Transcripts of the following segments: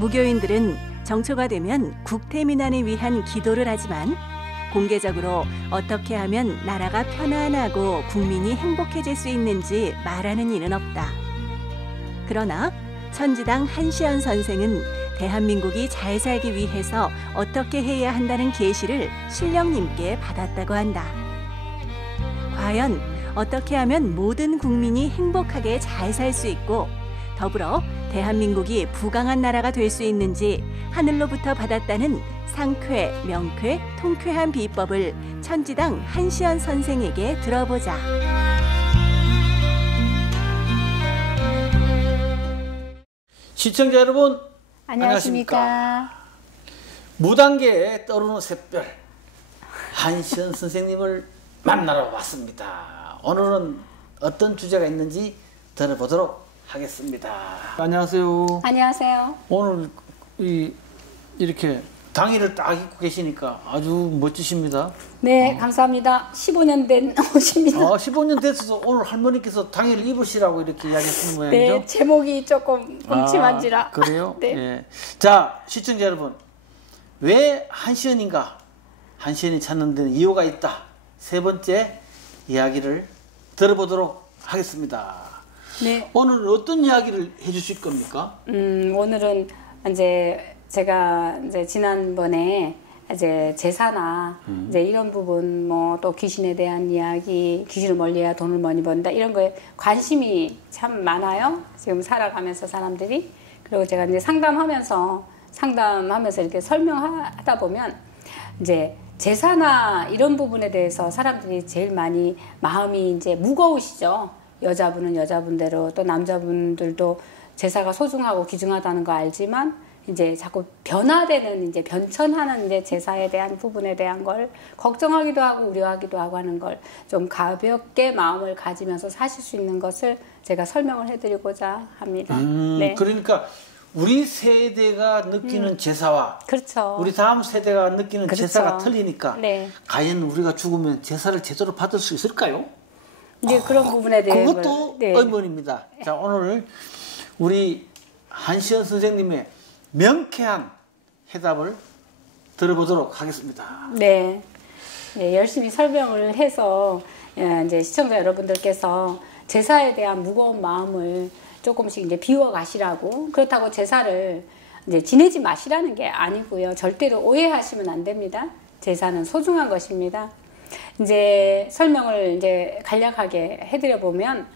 무교인들은 정초가 되면 국태민안을 위한 기도를 하지만 공개적으로 어떻게 하면 나라가 편안하고 국민이 행복해질 수 있는지 말하는 일은 없다. 그러나 천지당 한시연 선생은 대한민국이 잘 살기 위해서 어떻게 해야 한다는 계시를 신령님께 받았다고 한다. 과연 어떻게 하면 모든 국민이 행복하게 잘 살 수 있고 더불어 대한민국이 부강한 나라가 될 수 있는지 하늘로부터 받았다는 상쾌, 명쾌, 통쾌한 비법을 천지당 한시연 선생에게 들어보자. 시청자 여러분, 안녕하십니까. 무단계에 떠오르는 샛별 한시연 선생님을 만나러 왔습니다. 오늘은 어떤 주제가 있는지 들어보도록 하겠습니다. 안녕하세요. 안녕하세요. 오늘 이렇게 당의를 딱 입고 계시니까 아주 멋지십니다. 네, 감사합니다. 15년 된 옷입니다. 15년 됐어서 오늘 할머니께서 당의를 입으시라고 이렇게 이야기하시는 모양이죠? 네, 제목이 조금 음침한지라. 그래요? 네. 예. 자, 시청자 여러분, 왜 한시연인가? 한시연이 찾는 데는 이유가 있다. 세 번째 이야기를 들어보도록 하겠습니다. 네. 오늘은 어떤 이야기를 해주실 겁니까? 오늘은 이제 제가 이제 지난번에 이제 제사나 이제 이런 부분 뭐 또 귀신에 대한 이야기, 귀신을 멀리해야 돈을 많이 번다 이런 거에 관심이 참 많아요. 지금 살아가면서 사람들이. 그리고 제가 이제 상담하면서 이렇게 설명하다 보면 이제 제사나 이런 부분에 대해서 사람들이 제일 많이 마음이 이제 무거우시죠. 여자분은 여자분대로 또 남자분들도 제사가 소중하고 귀중하다는 거 알지만 이제 자꾸 변화되는 이제 변천하는 이제 제사에 대한 부분에 대한 걸 걱정하기도 하고 우려하기도 하고 하는 걸 좀 가볍게 마음을 가지면서 사실 수 있는 것을 제가 설명을 해드리고자 합니다. 네. 그러니까 우리 세대가 느끼는 제사와 그렇죠. 우리 다음 세대가 느끼는 그렇죠. 제사가 틀리니까 네. 과연 우리가 죽으면 제사를 제대로 받을 수 있을까요? 이제 그런 부분에 대해 그것도 네. 의문입니다. 자, 오늘 우리 한시연 선생님의 명쾌한 해답을 들어보도록 하겠습니다. 네. 네, 열심히 설명을 해서 이제 시청자 여러분들께서 제사에 대한 무거운 마음을 조금씩 이제 비워 가시라고. 그렇다고 제사를 이제 지내지 마시라는 게 아니고요. 절대로 오해하시면 안 됩니다. 제사는 소중한 것입니다. 이제 설명을 이제 간략하게 해드려 보면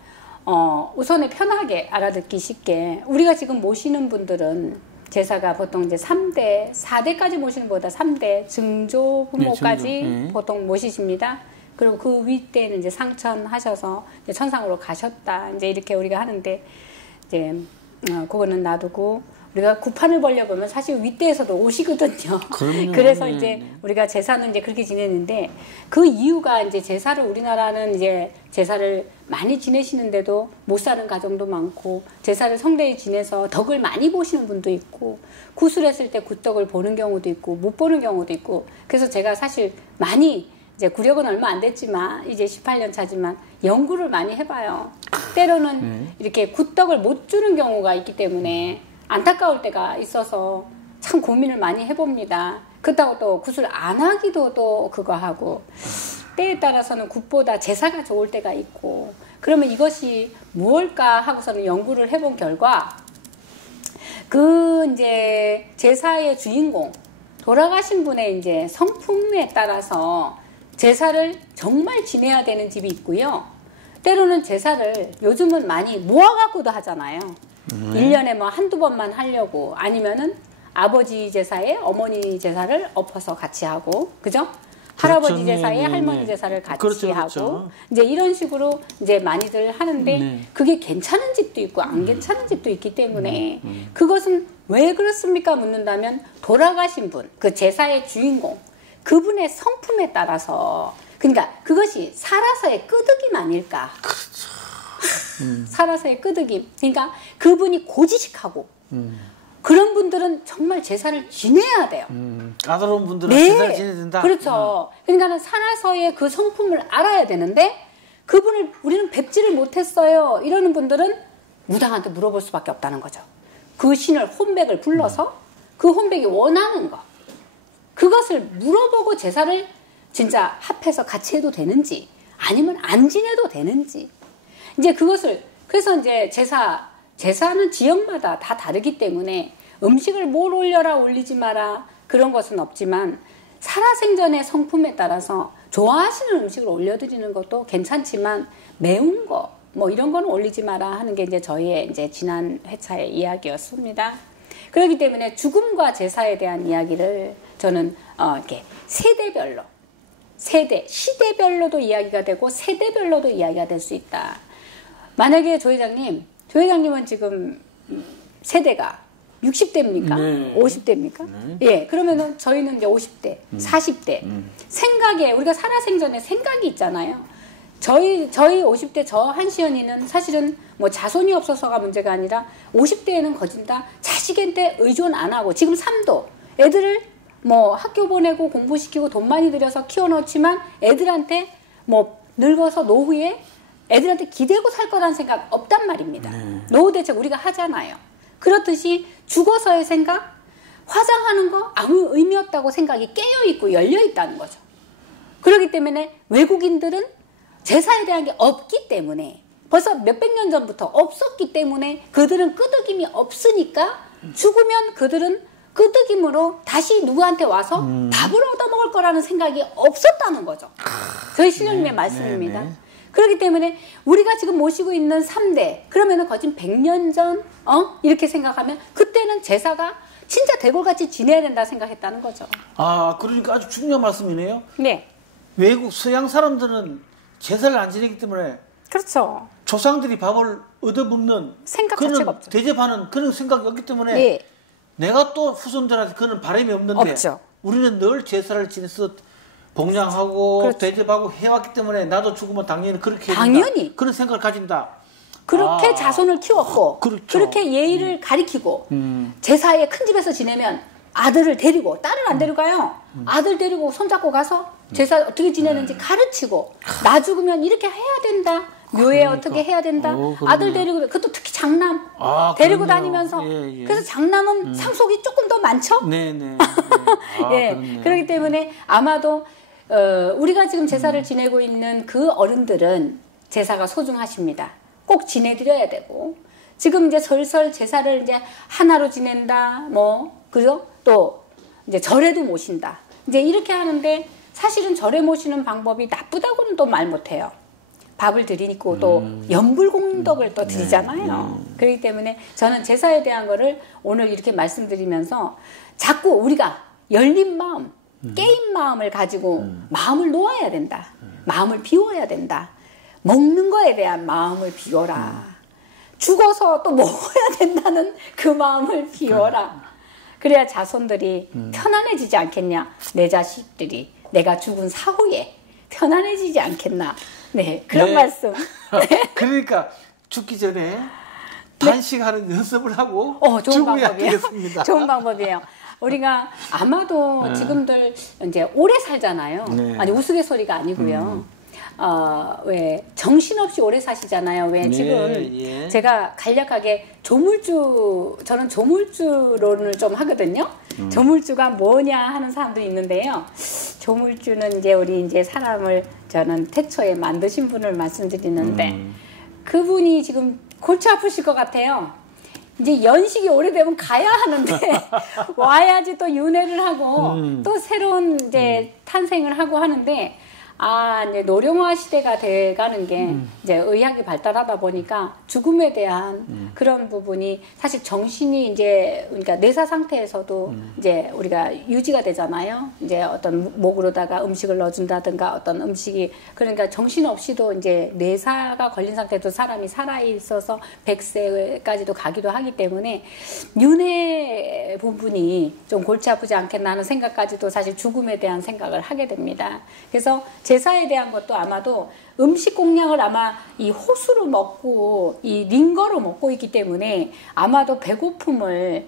우선에 편하게 알아듣기 쉽게 우리가 지금 모시는 분들은 제사가 보통 이제 3대, 4대까지 모시는 것보다 3대 증조 부모까지 네, 보통 모시십니다. 그리고 그 윗대는 이제 상천하셔서 이제 천상으로 가셨다. 이제 이렇게 우리가 하는데 이제 그거는 놔두고 우리가 구판을 벌려보면 사실 윗대에서도 오시거든요. 그럼요. 그래서 이제 우리가 제사는 이제 그렇게 지내는데 그 이유가 이제 제사를 우리나라는 이제 제사를 많이 지내시는데도 못 사는 가정도 많고 제사를 성대에 지내서 덕을 많이 보시는 분도 있고 구술했을 때 굿덕을 보는 경우도 있고 못 보는 경우도 있고 그래서 제가 사실 많이 이제 구력은 얼마 안 됐지만 이제 18년 차지만 연구를 많이 해봐요. 때로는 이렇게 굿덕을 못 주는 경우가 있기 때문에 안타까울 때가 있어서 참 고민을 많이 해봅니다. 그렇다고 또 굿을 안 하기도 또 그거 하고 때에 따라서는 굿보다 제사가 좋을 때가 있고 그러면 이것이 무엇일까 하고서는 연구를 해본 결과 그 이제 제사의 주인공 돌아가신 분의 이제 성품에 따라서 제사를 정말 지내야 되는 집이 있고요. 때로는 제사를 요즘은 많이 모아갖고도 하잖아요. 1년에 뭐 한두 번만 하려고 아니면은 아버지 제사에 어머니 제사를 엎어서 같이 하고 그죠? 할아버지 그렇죠. 제사에 네, 할머니 네. 제사를 같이 그렇죠, 하고 그렇죠. 이제 이런 식으로 이제 많이들 하는데 네. 그게 괜찮은 집도 있고 안 괜찮은 집도 있기 때문에 그것은 왜 그렇습니까? 묻는다면 돌아가신 분, 그 제사의 주인공 그분의 성품에 따라서 그러니까 그것이 살아서의 끄덕임 아닐까? 그렇죠. 살아서의 끄덕임. 그러니까 그분이 고지식하고 그런 분들은 정말 제사를 지내야 돼요. 까다로운 분들은 네. 제사를 지내야 된다. 그렇죠. 그러니까 살아서의 그 성품을 알아야 되는데 그분을 우리는 뵙지를 못했어요. 이러는 분들은 무당한테 물어볼 수밖에 없다는 거죠. 그 신을 혼백을 불러서 그 혼백이 원하는 것 그것을 물어보고 제사를 진짜 합해서 같이 해도 되는지 아니면 안 지내도 되는지 이제 그것을 그래서 이제 제사는 지역마다 다 다르기 때문에 음식을 뭘 올려라 올리지 마라 그런 것은 없지만 살아생전의 성품에 따라서 좋아하시는 음식을 올려드리는 것도 괜찮지만 매운 거 뭐 이런 거는 올리지 마라 하는 게 이제 저희의 이제 지난 회차의 이야기였습니다. 그렇기 때문에 죽음과 제사에 대한 이야기를 저는 이렇게 세대별로 시대별로도 이야기가 되고 세대별로도 이야기가 될 수 있다. 만약에 조 회장님은 지금 세대가 60대입니까? 네. 50대입니까? 네. 예, 그러면은 저희는 이제 50대, 40대. 생각에, 우리가 살아생전에 생각이 있잖아요. 저희 50대 저 한시연이는 사실은 뭐 자손이 없어서가 문제가 아니라 50대에는 거진다 자식한테 의존 안 하고 지금 삶도 애들을 뭐 학교 보내고 공부시키고 돈 많이 들여서 키워놓지만 애들한테 뭐 늙어서 노후에 애들한테 기대고 살 거라는 생각 없단 말입니다. 노후 대책 우리가 하잖아요. 그렇듯이 죽어서의 생각, 화장하는 거 아무 의미 없다고 생각이 깨어있고 열려있다는 거죠. 그렇기 때문에 외국인들은 제사에 대한 게 없기 때문에 벌써 몇백 년 전부터 없었기 때문에 그들은 끄덕임이 없으니까 죽으면 그들은 끄덕임으로 다시 누구한테 와서 밥을 얻어먹을 거라는 생각이 없었다는 거죠. 저희 신령님의 말씀입니다. 네. 그렇기 때문에 우리가 지금 모시고 있는 3대 그러면은 거진 100년 전 이렇게 생각하면 그때는 제사가 진짜 대골같이 지내야 된다 생각했다는 거죠. 아, 그러니까 아주 중요한 말씀이네요. 네. 외국 서양 사람들은 제사를 안 지내기 때문에 그렇죠. 조상들이 밥을 얻어먹는 생각 그런 자체가 없죠. 대접하는 그런 생각이 없기 때문에 예. 내가 또 후손들한테 그런 바람이 없는데 없죠. 우리는 늘 제사를 지내서 봉양하고 그렇죠. 대접하고 해왔기 때문에 나도 죽으면 당연히 그렇게 해야 당연히. 된다. 그런 생각을 가진다. 그렇게 자손을 키웠고 그렇죠. 그렇게 예의를 가리키고 제사에 큰 집에서 지내면 아들을 데리고 딸을 안 데려가요. 아들 데리고 손잡고 가서 제사 어떻게 지내는지 가르치고 나 죽으면 이렇게 해야 된다. 묘에 그러니까. 어떻게 해야 된다. 그러네요. 아들 데리고 그것도 특히 장남 데리고 그러네요. 다니면서 예. 그래서 장남은 상속이 조금 더 많죠. 네네. 예, 그렇기 때문에 아마도 우리가 지금 제사를 지내고 있는 그 어른들은 제사가 소중하십니다. 꼭 지내드려야 되고 지금 이제 설설 제사를 이제 하나로 지낸다, 뭐 그죠? 또 이제 절에도 모신다. 이제 이렇게 하는데 사실은 절에 모시는 방법이 나쁘다고는 또 말 못해요. 밥을 드리고 또 연불공덕을 또 드리잖아요. 그렇기 때문에 저는 제사에 대한 거를 오늘 이렇게 말씀드리면서 자꾸 우리가 열린 마음, 깨인 마음을 가지고 마음을 놓아야 된다. 마음을 비워야 된다. 먹는 거에 대한 마음을 비워라. 죽어서 또 먹어야 된다는 그 마음을 비워라. 그래야 자손들이 편안해지지 않겠냐. 내 자식들이 내가 죽은 사후에 편안해지지 않겠나. 네, 그런 네. 말씀. 그러니까 죽기 전에 단식하는 연습을 하고 좋은 죽어야 방법이에요. 되겠습니다. 좋은 방법이에요. 우리가 아마도 지금들 이제 오래 살잖아요. 네. 아니 우스갯소리가 아니고요. 왜 정신없이 오래 사시잖아요. 왜 지금 제가 간략하게 저는 조물주론을 좀 하거든요. 조물주가 뭐냐 하는 사람도 있는데요. 조물주는 이제 우리 이제 사람을 저는 태초에 만드신 분을 말씀드리는데 그분이 지금 골치 아프실 것 같아요. 이제 연식이 오래되면 가야 하는데 와야지 또 윤회를 하고 또 새로운 이제 탄생을 하고 하는데 이제 노령화 시대가 돼가는 게 이제 의학이 발달하다 보니까 죽음에 대한 그런 부분이 사실 정신이 이제 그러니까 뇌사 상태에서도 이제 우리가 유지가 되잖아요. 이제 어떤 목으로다가 음식을 넣어준다든가 어떤 음식이 그러니까 정신 없이도 이제 뇌사가 걸린 상태도 사람이 살아 있어서 100세까지도 가기도 하기 때문에 윤회 부분이 좀 골치 아프지 않겠나 하는 생각까지도 사실 죽음에 대한 생각을 하게 됩니다. 그래서 제사에 대한 것도 아마도 음식 공량을 아마 이 호수로 먹고 이 링거로 먹고 있기 때문에 아마도 배고픔을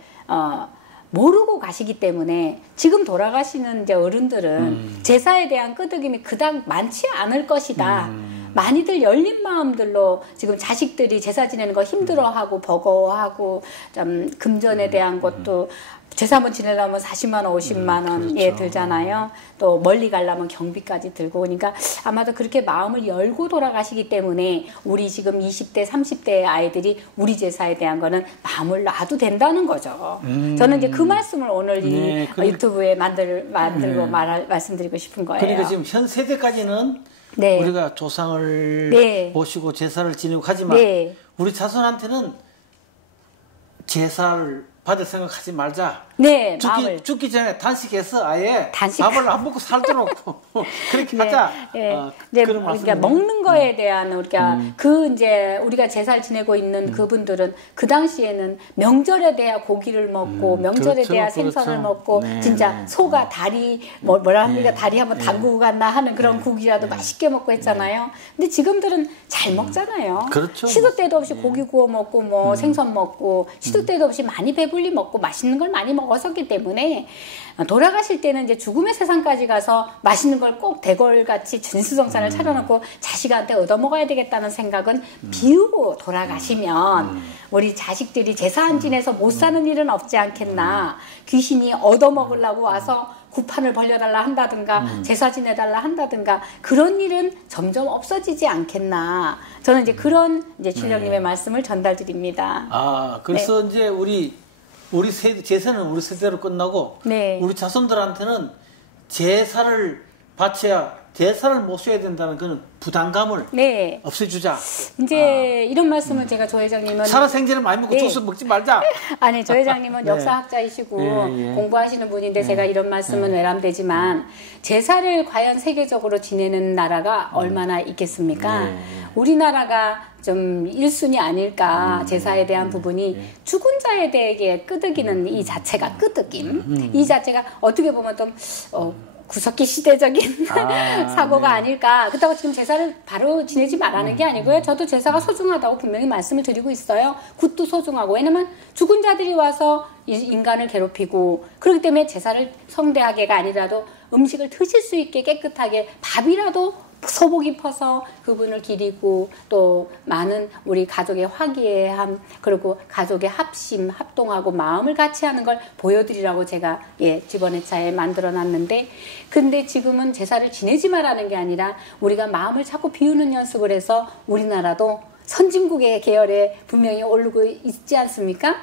모르고 가시기 때문에 지금 돌아가시는 이제 어른들은 제사에 대한 끄덕임이 그닥 많지 않을 것이다. 많이들 열린 마음들로 지금 자식들이 제사 지내는 거 힘들어하고 버거워하고 좀 금전에 대한 것도 제사 한번 지내려면 40만 원, 50만 원 그렇죠. 들잖아요. 또 멀리 가려면 경비까지 들고 오니까 아마도 그렇게 마음을 열고 돌아가시기 때문에 우리 지금 20대, 30대의 아이들이 우리 제사에 대한 거는 마음을 놔도 된다는 거죠. 저는 이제 그 말씀을 오늘 이 유튜브에 만들고 말씀드리고 싶은 거예요. 그러니까 지금 현 세대까지는 네. 우리가 조상을 네. 모시고 제사를 지내고 하지만 네. 우리 자손한테는 제사를 받을 생각하지 말자. 네, 마음을. 죽기 전에 단식해서 아예 단식. 밥을 안 먹고 살도록 그렇게 하자. 네, 그런 그러니까 말씀. 먹는 거에 대한 우리가 이제 우리가 제사를 지내고 있는 그분들은 그 당시에는 명절에 대야 고기를 먹고 명절에 그렇죠, 대야 그렇죠. 생선을 먹고 네, 진짜 네. 소가 다리 뭐라 합니까 다리 한번 담그고 갔나 하는 그런 국이라도 맛있게 먹고 했잖아요. 근데 지금들은 잘 먹잖아요. 그렇죠. 시도 때도 없이 고기 구워 먹고 뭐 생선 먹고 시도 때도 없이 많이 배불리 먹고 맛있는 걸 많이 먹었었기 때문에 돌아가실 때는 이제 죽음의 세상까지 가서 맛있는 걸 꼭 대궐같이 진수성찬을 차려놓고 자식한테 얻어먹어야 되겠다는 생각은 비우고 돌아가시면 우리 자식들이 제사 안 지내서 못 사는 일은 없지 않겠나. 귀신이 얻어먹으려고 와서 구판을 벌려달라 한다든가 제사 지내달라 한다든가 그런 일은 점점 없어지지 않겠나. 저는 이제 그런 이제 신령님의 말씀을 전달드립니다. 그래서 이제 우리 세대, 제사는 우리 세대로 끝나고 네. 우리 자손들한테는 제사를 바쳐야 제사를 모셔야 된다는 그런 부담감을 네. 없애주자. 이제 이런 말씀을 제가 조 회장님은 살아생전에 많이 먹고 네. 죽어서 먹지 말자. 아니 조 회장님은 네. 역사학자이시고 예. 공부하시는 분인데 제가 이런 말씀은 외람되지만 제사를 과연 세계적으로 지내는 나라가 얼마나 있겠습니까? 우리나라가 좀 1순위 아닐까. 제사에 대한 부분이 죽은 자에 대해 끄덕이는 이 자체가 끄덕임. 이 자체가 어떻게 보면 좀 구석기 시대적인 사고가 아닐까. 그렇다고 지금 제사를 바로 지내지 말라는 게 아니고요. 저도 제사가 소중하다고 분명히 말씀을 드리고 있어요. 굿도 소중하고. 왜냐면 죽은 자들이 와서 인간을 괴롭히고 그렇기 때문에 제사를 성대하게가 아니라도 음식을 드실 수 있게 깨끗하게 밥이라도 소복 입어서 그분을 기리고 또 많은 우리 가족의 화기애애함 그리고 가족의 합심, 합동하고 마음을 같이 하는 걸 보여드리라고 제가 집원회차에 만들어놨는데 근데 지금은 제사를 지내지 말라는 게 아니라 우리가 마음을 자꾸 비우는 연습을 해서 우리나라도 선진국의 계열에 분명히 오르고 있지 않습니까?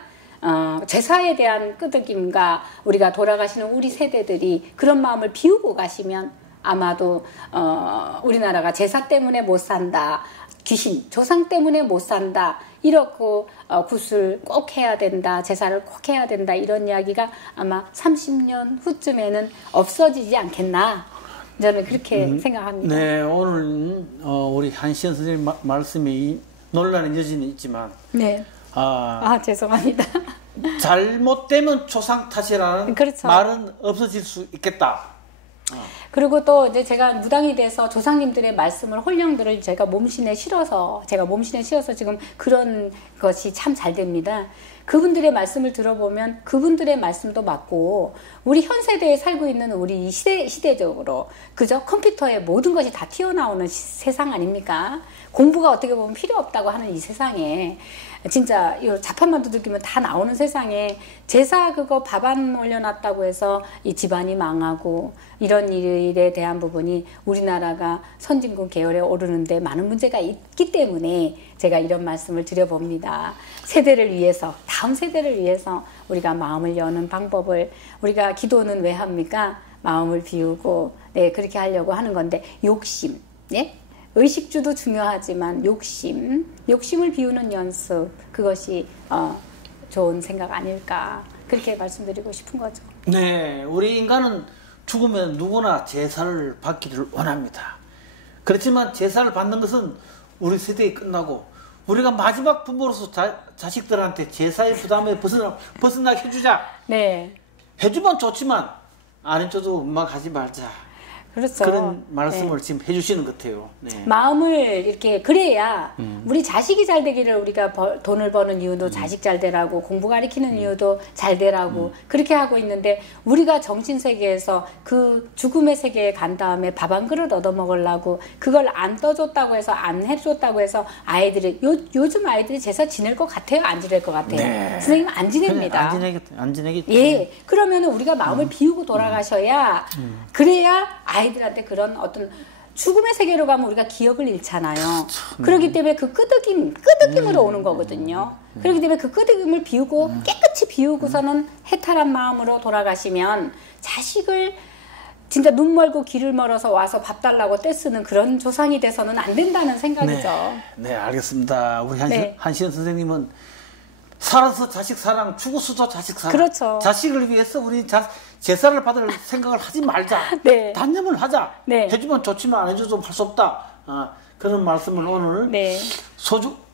제사에 대한 끄덕임과 우리가 돌아가시는 우리 세대들이 그런 마음을 비우고 가시면 아마도 우리나라가 제사 때문에 못 산다. 귀신, 조상 때문에 못 산다. 이렇고 굿을 꼭 해야 된다. 제사를 꼭 해야 된다. 이런 이야기가 아마 30년 후쯤에는 없어지지 않겠나. 저는 그렇게 생각합니다. 네, 오늘 우리 한시연 선생님 말씀이 논란의 여지는 있지만 네. 죄송합니다. 잘못되면 조상 탓이라는 그렇죠. 말은 없어질 수 있겠다. 그리고 또 이제 제가 무당이 돼서 조상님들의 말씀을 홀령들을 제가 몸신에 실어서 지금 그런 것이 참 잘 됩니다. 그분들의 말씀을 들어보면 그분들의 말씀도 맞고 우리 현 세대에 살고 있는 우리 시대적으로 그저 컴퓨터에 모든 것이 다 튀어나오는 세상 아닙니까? 공부가 어떻게 보면 필요 없다고 하는 이 세상에 진짜 이 자판만 두들기면 다 나오는 세상에 제사 그거 밥 안 올려놨다고 해서 이 집안이 망하고 이런 일에 대한 부분이 우리나라가 선진국 계열에 오르는데 많은 문제가 있기 때문에 제가 이런 말씀을 드려봅니다. 세대를 위해서 다음 세대를 위해서 우리가 마음을 여는 방법을 우리가 기도는 왜 합니까? 마음을 비우고 그렇게 하려고 하는 건데 욕심 의식주도 중요하지만 욕심을 비우는 연습 그것이 좋은 생각 아닐까 그렇게 말씀드리고 싶은 거죠. 네, 우리 인간은 죽으면 누구나 제사를 받기를 원합니다. 그렇지만 제사를 받는 것은 우리 세대에 끝나고 우리가 마지막 부모로서 자식들한테 제사의 부담에 벗어나게 해주자. 네. 해주면 좋지만 안 해줘도 엄마 가지 말자. 그렇죠. 그런 말씀을 지금 해주시는 것 같아요. 네. 마음을 이렇게 그래야 우리 자식이 잘 되기를 우리가 돈을 버는 이유도 자식 잘 되라고 공부 가르치는 이유도 잘 되라고 그렇게 하고 있는데 우리가 정신 세계에서 그 죽음의 세계에 간 다음에 밥 한 그릇 얻어 먹으려고 그걸 안 떠줬다고 해서 안 해줬다고 해서 아이들이 요즘 아이들이 제사 지낼 것 같아요? 안 지낼 것 같아요? 네. 선생님 안 지냅니다. 안 지내겠죠. 예, 그러면은 우리가 마음을 비우고 돌아가셔야 그래야 아이들한테 그런 어떤 죽음의 세계로 가면 우리가 기억을 잃잖아요. 그렇기 때문에 그 끄덕임으로 오는 거거든요. 그렇기 때문에 그 끄덕임을 비우고 깨끗이 비우고서는 해탈한 마음으로 돌아가시면 자식을 진짜 눈 멀고 길을 멀어서 와서 밥 달라고 떼쓰는 그런 조상이 돼서는 안 된다는 생각이죠. 네, 알겠습니다. 우리 네. 한시연 선생님은 살아서 자식 사랑, 죽어서도 자식 사랑. 그렇죠. 자식을 위해서 우리 제사를 받을 생각을 하지 말자. 네. 단념을 하자. 네. 해주면 좋지만 안 해줘도 할 수 없다. 그런 말씀을 오늘 네.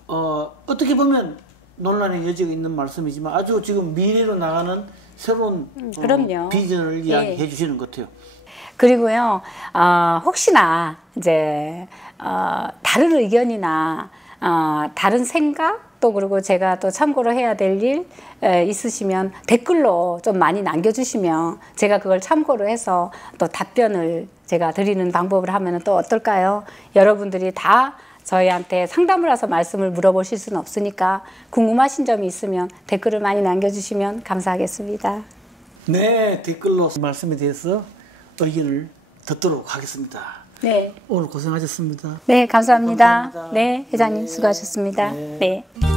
어떻게 보면 논란의 여지가 있는 말씀이지만 아주 지금 미래로 나가는 새로운 그럼요. 비전을 이야기해 주시는 것 같아요. 그리고요, 혹시나 이제 다른 의견이나 다른 생각 또 그리고 제가 또 참고로 해야 될 일 있으시면 댓글로 좀 많이 남겨주시면 제가 그걸 참고로 해서 또 답변을 제가 드리는 방법을 하면 또 어떨까요? 여러분들이 다 저희한테 상담을 해서 말씀을 물어보실 수는 없으니까 궁금하신 점이 있으면 댓글을 많이 남겨주시면 감사하겠습니다. 네, 댓글로 말씀에 대해서 의견을 듣도록 하겠습니다. 네. 오늘 고생하셨습니다. 네, 감사합니다. 감사합니다. 네, 회장님 네. 수고하셨습니다. 네. 네.